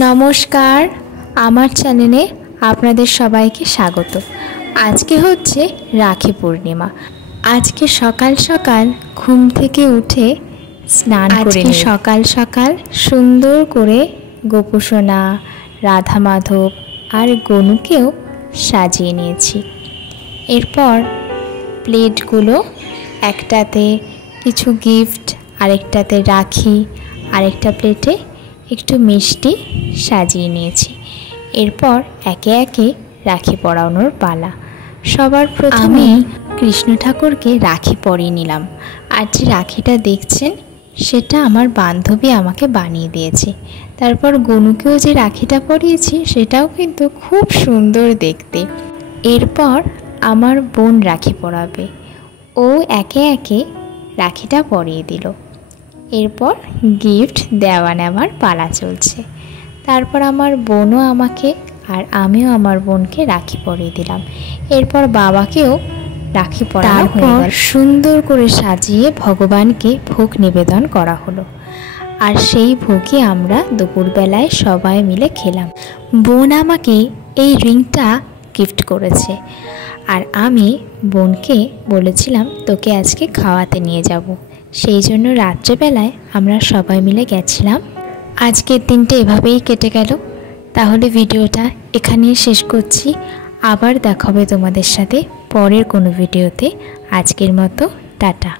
নমস্কার, আমার চ্যানেলে আপনাদের সবাইকে স্বাগত। আজকে হচ্ছে রাখি পূর্ণিমা। আজকে সকাল সকাল ঘুম থেকে উঠে স্নান করে সকাল সকাল সুন্দর করে গোপুসোনা, রাধা মাধব আর গনুকেও সাজিয়ে নিয়েছি। এরপর প্লেটগুলো একটাতে কিছু গিফট, আরেকটাতে রাখি, আরেকটা প্লেটে একটু মিষ্টি সাজিয়ে নিয়েছি। এরপর একে একে রাখি পরানোর পালা। সবার প্রথমে কৃষ্ণ ঠাকুরকে রাখি পরিয়ে নিলাম। আর যে রাখিটা দেখছেন সেটা আমার বান্ধবী আমাকে বানিয়ে দিয়েছে। তারপর গনুকেও যে রাখিটা পরিয়েছি সেটাও কিন্তু খুব সুন্দর দেখতে। এরপর আমার বোন রাখি পরাবে, ও একে একে রাখিটা পরিয়ে দিল। এরপর গিফট দেওয়া নেওয়ার পালা চলছে। তারপর আমার বোনও আমাকে আর আমিও আমার বোনকে রাখি পরিয়ে দিলাম। এরপর বাবাকেও রাখি পরানো হয়ে গেল। সুন্দর করে সাজিয়ে ভগবানকে ভোগ নিবেদন করা হলো। আর সেই ভোগই আমরা দুপুরবেলায় সবাই মিলে খেলাম। বোন আমাকে এই রিংটা গিফট করেছে, আর আমি বোনকে বলেছিলাম তোকে আজকে খাওয়াতে নিয়ে যাব। সেই জন্য রাত্রেবেলায় আমরা সবাই মিলে গেছিলাম। আজকের দিনটা এভাবেই কেটে গেল। তাহলে ভিডিওটা এখানেই শেষ করছি। আবার দেখা হবে তোমাদের সাথে পরের কোনো ভিডিওতে। আজকের মতো টাটা।